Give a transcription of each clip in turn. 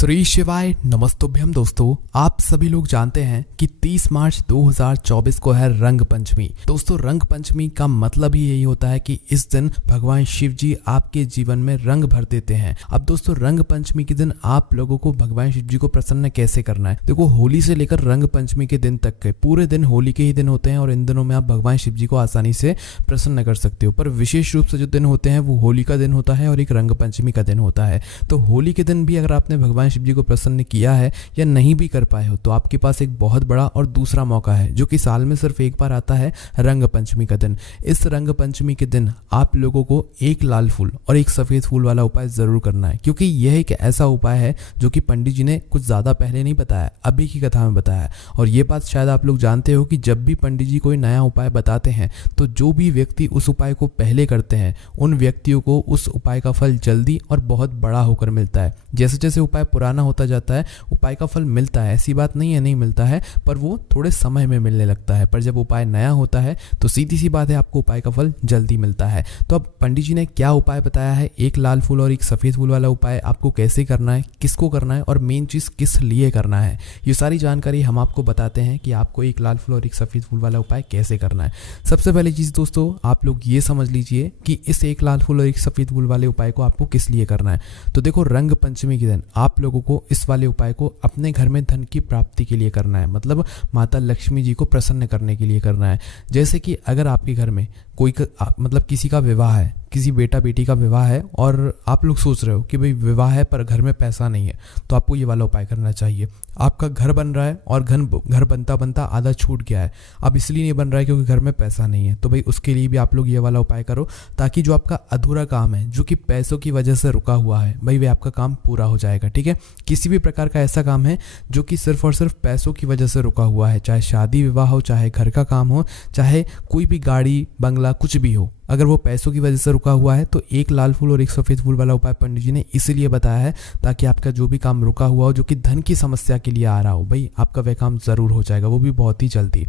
श्री शिवाय नमस्तुभ्यम। दोस्तों, आप सभी लोग जानते हैं कि 30 मार्च 2024 को है रंग पंचमी। दोस्तों, रंग पंचमी का मतलब ही यही होता है कि इस दिन भगवान शिव जी आपके जीवन में रंग भर देते हैं। अब दोस्तों, रंग पंचमी के दिन आप लोगों को भगवान शिव जी को प्रसन्न कैसे करना है। देखो, होली से लेकर रंग पंचमी के दिन तक के पूरे दिन होली के ही दिन होते हैं और इन दिनों में आप भगवान शिव जी को आसानी से प्रसन्न कर सकते हो। पर विशेष रूप से जो दिन होते हैं वो होली का दिन होता है और एक रंग पंचमी का दिन होता है। तो होली के दिन भी अगर आपने भगवान शिव जी को प्रसन्न किया है या नहीं भी कर पाए हो तो आपके पास एक बहुत बड़ा और दूसरा मौका है जो कि साल में सिर्फ एक बार आता है, रंग पंचमी का दिन। इस रंग पंचमी के दिन आप लोगों को एक लाल फूल और एक सफेद फूल वाला उपाय जरूर करना है, क्योंकि यह एक ऐसा उपाय है जो कि पंडित जी ने कुछ ज्यादा पहले नहीं बताया, अभी की कथा में बताया है। और ये बात शायद आप लोग जानते हो कि जब भी पंडित जी कोई नया उपाय बताते हैं तो जो भी व्यक्ति उस उपाय को पहले करते हैं उन व्यक्तियों को उस उपाय का फल जल्दी और बहुत बड़ा होकर मिलता है। जैसे जैसे उपाय पुराना होता जाता है उपाय का फल मिलता है, ऐसी बात नहीं है नहीं मिलता है, पर वो थोड़े समय में मिलने लगता है। पर जब उपाय नया होता है तो सीधी सी बात है, आपको उपाय का फल जल्दी मिलता है। तो अब पंडित जी ने क्या उपाय बताया है, एक लाल फूल और एक सफेद फूल वाला उपाय आपको कैसे करना है, किसको करना है और मेन चीज किस लिए करना है, ये सारी जानकारी हम आपको बताते हैं कि आपको एक लाल फूल और एक सफेद फूल वाला उपाय कैसे करना है। सबसे पहली चीज दोस्तों, आप लोग ये समझ लीजिए कि इस एक लाल फूल और एक सफेद फूल वाले उपाय को आपको किस लिए करना है। तो देखो, रंग पंचमी के दिन आप लोगों को इस वाले उपाय को अपने घर में धन की प्राप्ति के लिए करना है, मतलब माता लक्ष्मी जी को प्रसन्न करने के लिए करना है। जैसे कि अगर आपके घर में कोई मतलब किसी का विवाह है, किसी बेटा बेटी का विवाह है और आप लोग सोच रहे हो कि भाई विवाह है पर घर में पैसा नहीं है, तो आपको ये वाला उपाय करना चाहिए। आपका घर बन रहा है और घर बनता बनता आधा छूट गया है, अब इसलिए नहीं बन रहा है क्योंकि घर में पैसा नहीं है, तो भाई उसके लिए भी आप लोग ये वाला उपाय करो, ताकि जो आपका अधूरा काम है जो कि पैसों की वजह से रुका हुआ है, भाई वे आपका काम पूरा हो जाएगा। ठीक है, किसी भी प्रकार का ऐसा काम है जो कि सिर्फ और सिर्फ पैसों की वजह से रुका हुआ है, चाहे शादी विवाह हो, चाहे घर का काम हो, चाहे कोई भी गाड़ी बंगला कुछ भी हो, अगर वो पैसों की वजह से रुका हुआ है तो एक लाल फूल और एक सफेद फूल वाला उपाय पंडित जी ने इसीलिए बताया है ताकि आपका जो भी काम रुका हुआ हो, जो कि धन की समस्या के लिए आ रहा हो, भाई आपका वह काम जरूर हो जाएगा, वो भी बहुत ही जल्दी।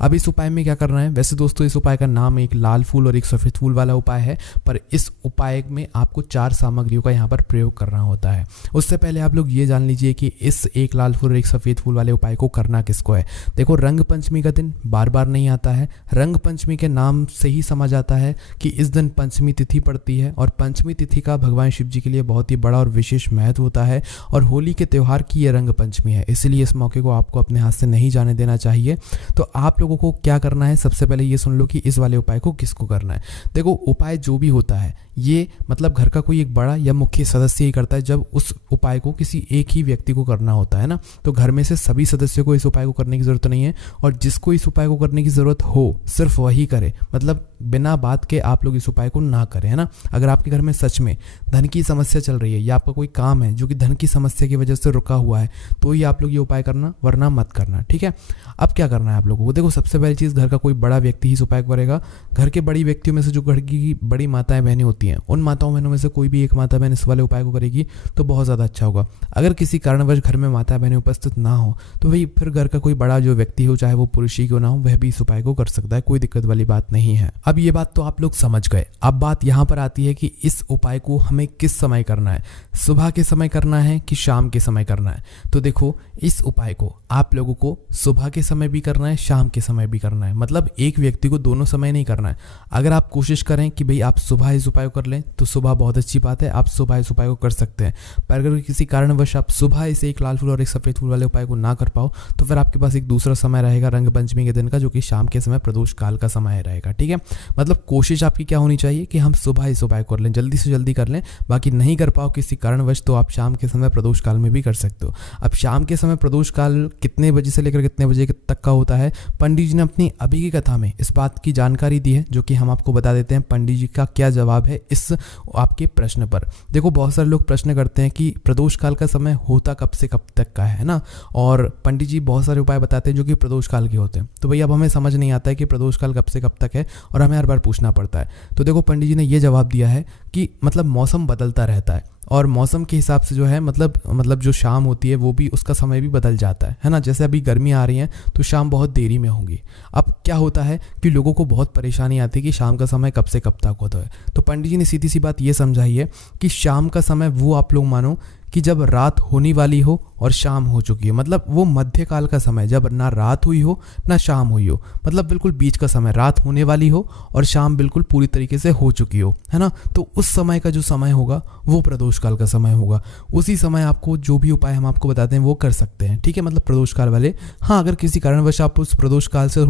अब इस उपाय में क्या करना है, वैसे दोस्तों इस उपाय का नाम एक लाल फूल और एक सफेद फूल वाला उपाय है, पर इस उपाय में आपको 4 सामग्रियों का यहाँ पर प्रयोग करना होता है। उससे पहले आप लोग ये जान लीजिए कि इस एक लाल फूल और एक सफेद फूल वाले उपाय को करना किसको है। देखो, रंग पंचमी का दिन बार बार नहीं आता है, रंग पंचमी के नाम से ही समझ आता है कि इस दिन पंचमी तिथि पड़ती है और पंचमी तिथि का भगवान शिव जी के लिए बहुत ही बड़ा और विशेष महत्व होता है और होली के त्यौहार की ये रंग पंचमी है, इसलिए इस मौके को आपको अपने हाथ से नहीं जाने देना चाहिए। तो आप लोगों को क्या करना है, सबसे पहले ये सुन लो कि इस वाले उपाय को किसको करना है। देखो, उपाय जो भी होता है ये मतलब घर का कोई एक बड़ा या मुख्य सदस्य ही करता है। जब उस उपाय को किसी एक ही व्यक्ति को करना होता है ना, तो घर में से सभी सदस्यों को इस उपाय को करने की जरूरत नहीं है और जिसको इस उपाय को करने की जरूरत हो सिर्फ वही करे, मतलब बिना बात के आप लोग इस उपाय को ना करें, है ना। अगर आपके घर में सच में धन की समस्या चल रही है या आपका कोई काम है जो कि धन की समस्या की वजह से रुका हुआ है तो ही आप लोग ये उपाय करना, वरना मत करना। ठीक है, अब क्या करना है आप लोगों को, देखो सबसे पहली चीज, घर का कोई बड़ा व्यक्ति ही इस उपाय करेगा। घर के बड़ी व्यक्तियों में से जो घर की बड़ी माताएं बहनें होती हैं, उन माताओं बहनों में से कोई भी एक माता बहन इस वाले उपाय को करेगी तो बहुत ज्यादा अच्छा होगा। अगर किसी कारणवश घर में माता बहनें उपस्थित ना हो तो भाई फिर घर का कोई बड़ा जो व्यक्ति हो, चाहे वो पुरुष ही क्यों ना हो, वह भी इस उपाय को कर सकता है, कोई दिक्कत वाली बात नहीं है। अब ये बात तो आप लोग समझ गए। अब बात यहाँ पर आती है कि इस उपाय को हमें किस समय करना है, सुबह के समय करना है कि शाम के समय करना है। तो देखो, इस उपाय को आप लोगों को सुबह के समय भी करना है, शाम के समय भी करना है, मतलब एक व्यक्ति को दोनों समय नहीं करना है। अगर आप कोशिश करें कि भाई आप सुबह इस उपाय को कर लें तो सुबह बहुत अच्छी बात है, आप सुबह इस उपाय को कर सकते हैं। पर अगर किसी कारणवश आप सुबह इस एक लाल फूल और एक सफेद फूल वाले उपाय को ना कर पाओ तो फिर आपके पास एक दूसरा समय रहेगा रंग पंचमी के दिन का, जो कि शाम के समय प्रदोष काल का समय रहेगा। ठीक है, मतलब कोशिश आपकी क्या होनी चाहिए कि हम सुबह इस उपाय कर लें, जल्दी से जल्दी कर लें। बाकी नहीं कर पाओ किसी कारणवश तो आप शाम के समय प्रदोष काल में भी कर सकते हो। अब शाम के समय प्रदोष काल कितने बजे से लेकर कितने बजे तक का होता है, पंडित जी ने अपनी अभी की कथा में इस बात की जानकारी दी है, जो कि हम आपको बता देते हैं पंडित जी का क्या जवाब है इस आपके प्रश्न पर। देखो, बहुत सारे लोग प्रश्न करते हैं कि प्रदोष काल का समय होता कब से कब तक का है ना, और पंडित जी बहुत सारे उपाय बताते हैं जो कि प्रदोष काल के होते हैं। तो भाई अब हमें समझ नहीं आता है कि प्रदोष काल कब से कब तक है और हमें हर बार पूछना पड़ता है। तो देखो, पंडित जी ने यह जवाब दिया है कि मतलब मौसम बदलता रहता है और मौसम के हिसाब से जो है मतलब जो शाम होती है वो भी, उसका समय भी बदल जाता है ना। जैसे अभी गर्मी आ रही है तो शाम बहुत देरी में होंगी। अब क्या होता है कि लोगों को बहुत परेशानी आती है कि शाम का समय कब से कब तक होता है। तो पंडित जी ने सीधी सी बात ये समझाई है कि शाम का समय वो आप लोग मानो कि जब रात होने वाली हो और शाम हो चुकी हो, मतलब वो मध्यकाल का समय, जब ना रात हुई हो ना शाम हुई हो, मतलब बिल्कुल बीच का समय, रात होने वाली हो और शाम बिल्कुल पूरी तरीके से हो चुकी हो, है ना। तो उस समय का जो समय होगा वो प्रदोष काल का समय होगा। उसी समय आपको जो भी उपाय हम आपको बताते हैं वो कर सकते हैं, ठीक है, मतलब प्रदोष काल वाले। हाँ, अगर किसी कारणवश आप उस प्रदोष काल से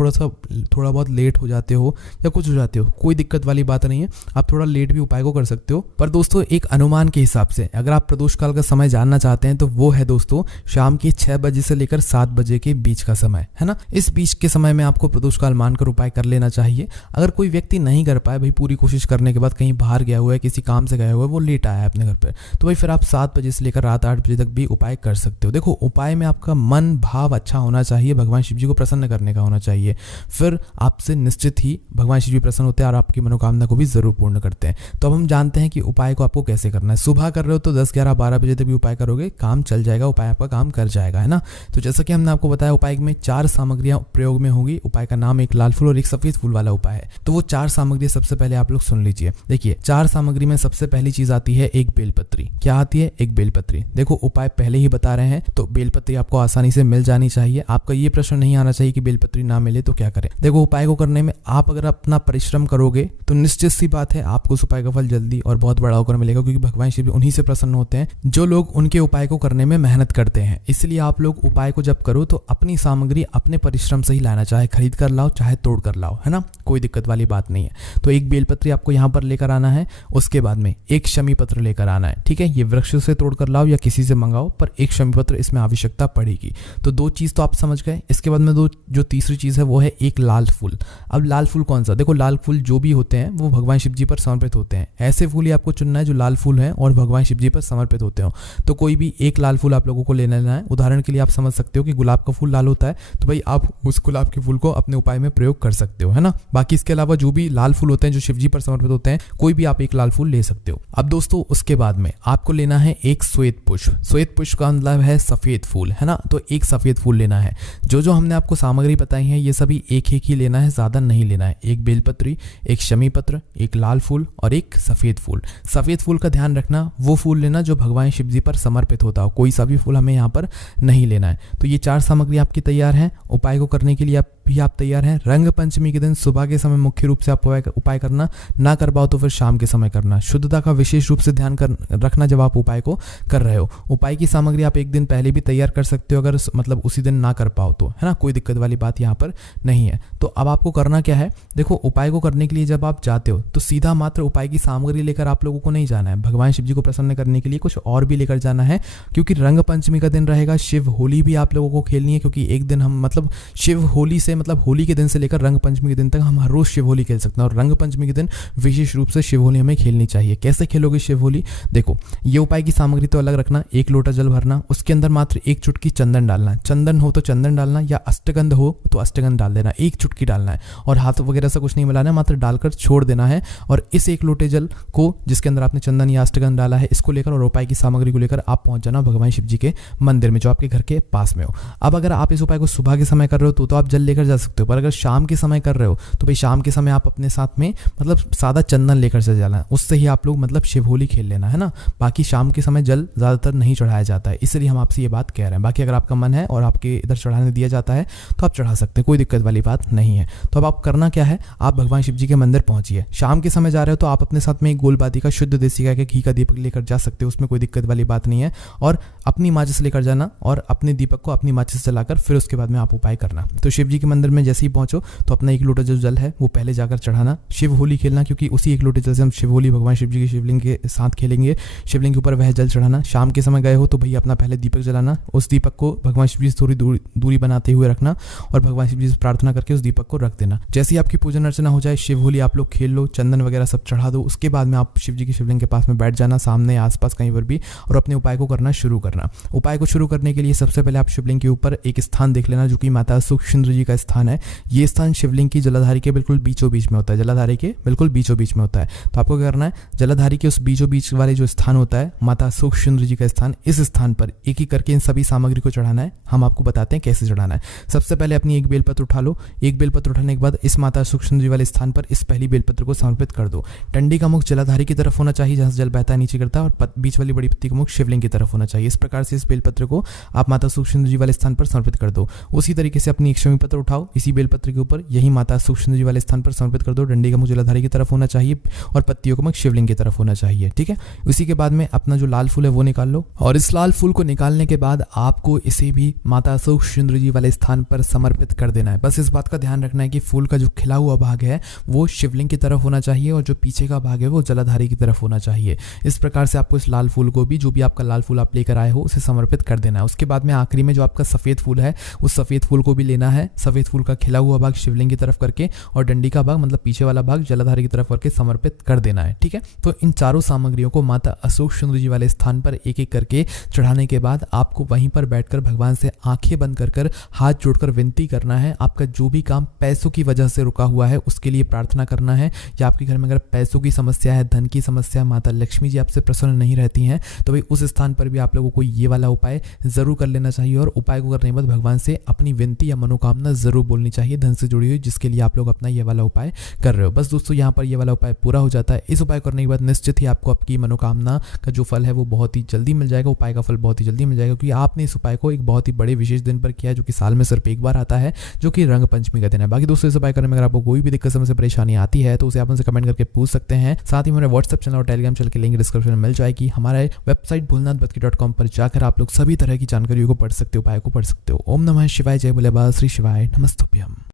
थोड़ा बहुत लेट हो जाते हो या कुछ हो जाते हो, कोई दिक्कत वाली बात नहीं है, आप थोड़ा लेट भी उपाय को कर सकते हो। पर दोस्तों एक अनुमान के हिसाब से अगर आप प्रदोष काल का समय जानना चाहते हैं तो वो है दोस्तों शाम के 6 बजे से लेकर 7 बजे के बीच का समय, है ना। इस बीच के समय में आपको प्रदोष काल मानकर उपाय कर लेना चाहिए। अगर कोई व्यक्ति नहीं कर पाए, भाई पूरी कोशिश करने के बाद कहीं बाहर गया हुआ है, किसी काम से गया हुआ है, वो लेट आया है अपने घर पर, तो भाई फिर आप 7 बजे से लेकर रात 8 बजे तक भी उपाय कर सकते हो। देखो उपाय में आपका मन भाव अच्छा होना चाहिए, भगवान शिव जी को प्रसन्न करने का होना चाहिए, फिर आपसे निश्चित ही भगवान शिव जी प्रसन्न होते हैं और आपकी मनोकामना को भी जरूर पूर्ण करते हैं। तो अब हम जानते हैं कि उपाय को आपको कैसे करना है। सुबह कर रहे हो तो 10, 11, 12 बजे तक भी उपाय करोगे, काम चल जाएगा, उपाय आपका काम कर जाएगा, है ना। तो जैसा कि हमने आपको बताया उपाय में 4 सामग्रियां प्रयोग में होगी। उपाय का नाम एक लाल फूल और एक सफेद फूल वाला उपाय है। तो वो 4 सामग्री सबसे पहले आप लोग सुन लीजिए। देखिए 4 सामग्री में सबसे पहली चीज आती है एक बेलपत्री। क्या आती है? एक बेलपत्री। देखो उपाय पहले ही बता रहे हैं, तो बेलपत्री आपको आसानी से मिल जानी चाहिए। आपका ये प्रश्न नहीं आना चाहिए कि बेलपत्री ना मिले तो क्या करें। देखो उपाय को करने में आप अगर अपना परिश्रम करोगे तो निश्चित सी बात है आपको उस उपाय का फल जल्दी और बहुत बड़ा होकर मिलेगा, क्योंकि भगवान शिव उन्हीं से प्रसन्न होते हैं जो लोग उनके उपाय को करने में मेहनत करते हैं। इसलिए आप लोग उपाय को जब करो तो अपनी सामग्री अपने परिश्रम से ही लाना, चाहे खरीद कर लाओ चाहे तोड़ कर लाओ, है ना, कोई दिक्कत वाली बात नहीं है। तो एक बेलपत्री आपको यहाँ पर लेकर आना है। उसके बाद में एक शमी पत्र लेकर आना है, ठीक है। ये वृक्ष से तोड़ कर लाओ या किसी से मंगाओ, पर एक शमी पत्र इसमें आवश्यकता पड़ेगी। तो 2 चीज तो आप समझ गए। इसके बाद में जो तीसरी चीज है वो है एक लाल फूल। अब लाल फूल कौन सा? देखो लाल फूल जो भी होते हैं वो भगवान शिव जी पर समर्पित होते हैं। ऐसे फूल ही आपको चुनना है जो लाल फूल हैं और भगवान शिव जी पर समर्पित होते हो। तो कोई भी एक लाल फूल आप लोगों को ले लेना है। उदाहरण के लिए आप समझ सकते हो कि गुलाब का फूल लाल होता है, तो भाई आप उस गुलाब के फूल को अपने उपाय में प्रयोग कर सकते हो, है ना। बाकी इसके अलावा जो भी लाल फूल होते हैं जो शिव जी पर समर्पित होते हैं, कोई भी आप एक लाल फूल ले सकते हो। अब दोस्तों उसके बाद में आपको लेना है एक श्वेत पुष्प। श्वेत पुष्प का मतलब है सफेद फूल, है ना। तो एक सफेद फूल लेना है। जो हमने आपको सामग्री बताई है ये सभी एक ही लेना है, ज्यादा नहीं लेना है। एक बेलपत्री, एक शमी पत्र, एक लाल फूल और एक सफेद फूल। सफेद फूल का ध्यान रखना, वो फूल लेना जो भगवान शिव जी पर समर्पित होता हो, कोई सा भी फूल हमें यहाँ पर नहीं लेना है। तो ये 4 सामग्री आपकी तैयार है। उपाय को करने के लिए आप तैयार हैं। रंग पंचमी के दिन सुबह के समय मुख्य रूप से आप उपाय करना, ना कर पाओ तो फिर शाम के समय करना। शुद्धता का विशेष रूप से ध्यान रखना जब आप उपाय को कर रहे हो। उपाय की सामग्री आप एक दिन पहले भी तैयार कर सकते हो, अगर मतलब उसी दिन ना कर पाओ तो, है ना, कोई दिक्कत वाली बात यहाँ पर नहीं है। तो अब आपको करना क्या है? देखो उपाय को करने के लिए जब आप जाते हो तो सीधा मात्र उपाय की सामग्री लेकर आप लोगों को नहीं जाना है। भगवान शिव जी को प्रसन्न करने के लिए कुछ और भी लेकर जाना है, क्योंकि रंग पंचमी का दिन रहेगा। शिव होली भी आप लोगों को खेलनी है, क्योंकि एक दिन हम मतलब शिव होली से मतलब होली के दिन से लेकर रंग पंचमी के दिन तक हम हर रोज शिव होली खेल सकते हैं, और रंग पंचमी के दिन विशेष रूप से शिव होली हमें खेलनी चाहिए। कैसे खेलोगे शिव होली? देखो ये उपाय की सामग्री तो अलग रखना। एक लोटा जल भरना, उसके अंदर मात्र एक चुटकी चंदन डालना। चंदन हो तो चंदन डालना, या अष्टगंध हो तो अष्टगंध डाल देना। एक चुटकी डालना है और हाथ वगैरह से कुछ नहीं मिलाना है, मात्र डालकर छोड़ देना है। और इस एक लोटे जल को जिसके अंदर आपने चंदन या अष्टगंध डाला है, इसको लेकर और उपाय की सामग्री को लेकर आप पहुंच जाना भगवान शिव जी के मंदिर में जो आपके घर के पास में हो। अब अगर आप इस उपाय को सुबह के समय कर रहे हो तो आप जल लेकर जा सकते हो, पर अगर शाम के समय कर रहे हो तो भाई शाम के समय आप अपने साथ में मतलब सादा चंदन लेकर चल जाना, उससे ही आप लोग मतलब शिव होली खेल लेना, है ना। बाकी शाम के समय जल ज्यादातर नहीं चढ़ाया जाता है, इसलिए हम आपसे ये बात कह रहे हैं। बाकी अगर आपका मन है और आपके इधर चढ़ाने दिया जाता है तो आप चढ़ा सकते हैं, कोई दिक्कत वाली बात नहीं है। तो अब आप करना क्या है, आप भगवान शिव जी के मंदिर पहुंचिए। शाम के समय जा रहे हो तो आप अपने साथ में एक गोलबाती का शुद्ध देसी गाय के घी का दीपक लेकर जा सकते हो, उसमें कोई दिक्कत वाली बात नहीं है। और अपनी माचिस लेकर जाना और अपने दीपक को अपनी माचिस जलाकर फिर उसके बाद में आप उपाय करना। तो शिव जी के मंदिर में जैसे ही पहुंचो तो अपना एक लोटा जो जल है वो पहले जाकर चढ़ाना। शिव होली खेलना, क्योंकि उसी एक लोटे जल से हम शिव होली भगवान शिव जी के शिवलिंग के साथ खेलेंगे। शिवलिंग के ऊपर वह जल चढ़ाना। शाम के समय गए हो तो भैया अपना पहले दीपक जलाना, उस दीपक को भगवान शिव जी से थोड़ी दूरी बनाते हुए रखना और भगवान शिव जी से प्रार्थना करके उस दीपक को रख देना। जैसे ही आपकी पूजन अर्चना हो जाए, शिव होली आप लोग खेल लो, चंदन वगैरह सब चढ़ा दो, उसके बाद में आप शिव जी के शिवलिंग के पास में बैठ जाना, सामने आसपास कहीं पर भी, और अपने उपाय को करना शुरू करना। उपाय को शुरू करने के लिए सबसे पहले आप शिवलिंग के ऊपर एक स्थान देख लेना जो कि माता सुखसिंद्र जी का स्थान है, ये स्थान शिवलिंग की जलाधारी के बिल्कुल बीचों बीच में होता है, जलाधारी के बिल्कुल बीचों बीच में होता है। तो आपको क्या करना है, जलाधारी के उस बीचों बीच वाले जो स्थान होता है माता सूक्ष्म जी का स्थान, इस स्थान पर एक एक करके इन सभी सामग्री को चढ़ाना है। हम आपको बताते हैं कैसे चढ़ाना है। सबसे पहले अपनी एक बेलपत्र उठा लो। एक बेलपत्र उठाने के बाद इस माता सूक्ष्म जी वाले स्थान पर इस पहली बेलपत्र को समर्पित कर दो। डंडी का मुख जलाधारी की तरफ होना चाहिए, जहां से जल बहता नीचे गिरता है, और बीच वाली बड़ी पत्ती का मुख शिवलिंग की तरफ होना चाहिए। इस प्रकार से इस बेलपत्र को आप माता सूक्ष्म जी वाले स्थान पर समर्पित कर दो। उसी तरीके से अपनी एक शमी पत्र उठाओ, इसी बेलपत्र के ऊपर यही माता सूक्ष्म जी वाले स्थान पर समर्पित कर दो। डंडी का मुख जलाधारी की तरफ होना चाहिए और पत्तियों का मुख शिवलिंग की तरफ होना चाहिए। ठीक है, उसी के बाद में अपना जो लाल फूल है वो निकाल लो, और इस लाल फूल को निकालने के बाद आपको इसे भी माता सूक्ष्म जी वाले स्थान पर समर्पित कर देना है। बस इस बात का ध्यान रखना है कि फूल का जो खिला हुआ भाग है वो शिवलिंग की तरफ होना चाहिए और जो पीछे का भाग है वो जलाधारी की तरफ होना चाहिए। इस प्रकार से आपको इस लाल फूल को भी, जो भी आपका लाल फूल आप लेकर आए हो, उसे समर्पित कर देना है। उसके बाद में आखिरी में जो आपका सफेद फूल है उस सफेद फूल को भी लेना है। सफेद फूल का खिला हुआ भाग शिवलिंग की तरफ करके और डंडी का भाग मतलब पीछे वाला भाग जलाधारी की तरफ करके समर्पित कर देना है। ठीक है, तो इन चारों सामग्रियों को माता अशोक सुंदर जी वाले स्थान पर एक एक करके चढ़ाने के बाद आपको वहीं पर बैठकर भगवान से आंखें बंद कर हाथ जोड़कर विनती करना है। आपका जो भी काम पैसों की वजह से रुका हुआ है उसके लिए प्रार्थना करना है, या आपके घर में अगर पैसों की समस्या है, धन की समस्या है, माता लक्ष्मी जी आपसे प्रसन्न नहीं रहती हैं, तो भाई उस स्थान पर भी आप लोगों को ये वाला उपाय जरूर कर लेना चाहिए। और उपाय को करने के बाद भगवान से अपनी विनती या मनोकामना जरूर बोलनी चाहिए धन से जुड़ी हुई, जिसके लिए आप लोग अपना ये वाला उपाय कर रहे हो। बस दोस्तों, यहाँ पर ये वाला उपाय पूरा हो जाता है। इस उपाय करने के बाद निश्चित ही आपको आपकी मनोकामना का जो फल है वो बहुत ही जल्दी मिल जाएगा। उपाय का फल बहुत ही जल्दी मिल जाएगा, क्योंकि आपने इस उपाय को एक बहुत ही बड़े विशेष दिन पर किया है, जो कि साल में सिर्फ एक बार आता है, जो कि रंग पंचमी का दिन है। बाकी दोस्तों, इस उपाय करने में अगर आपको कोई भी दिक्कत समस्या परेशानी आती है तो उसे आप हमसे कमेंट करके पूछ सकते हैं। साथ ही हमारे व्हाट्सएप चैनल और टेलीग्राम चैनल की लिंक डिस्क्रिप्शन में मिल जाएगी। हमारे वेबसाइट भोलेनाथबतकी.com पर जाकर आप लोग सभी तरह की जानकारियों को पढ़ सकते हो, उपाय को पढ़ सकते हो। ओम नमः शिवाय, जय भोले बाबा, श्री शिवाय नमस्तुभ्यम।